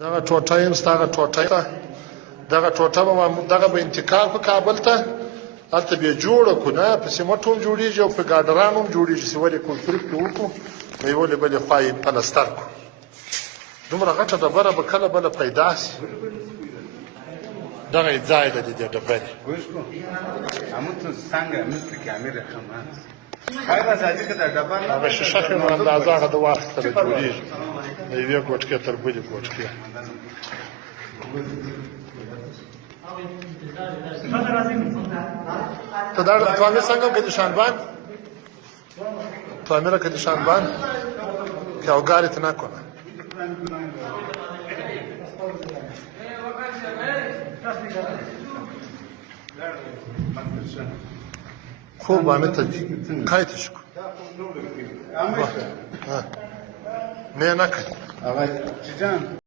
دغه ټوټه یم ستغه ټوټه ده دغه ټوټه به دغه به انتقال په کابل ته هلته بیا جوړه کړو نه په سیمټو هم جوړېږي او په ګاډرانو هم جوړېږي سیورې کونکریټ پرې وکړو د یولې بلې خوا یې پلستر کړو دومره غټه ډبره به کله بله پیدا شي دغه یې ځای ده د دې ډبرې هغه شیشه خو اندازه هغه د وخت سره جوړېږي د یوې ګوټکې تر بلې ګوټکې ته دا توامیر څنګه که د شانبان توامیر که د شانبان که اوگاری ته نکنه خوب آمد تا کایتش کن نه نکن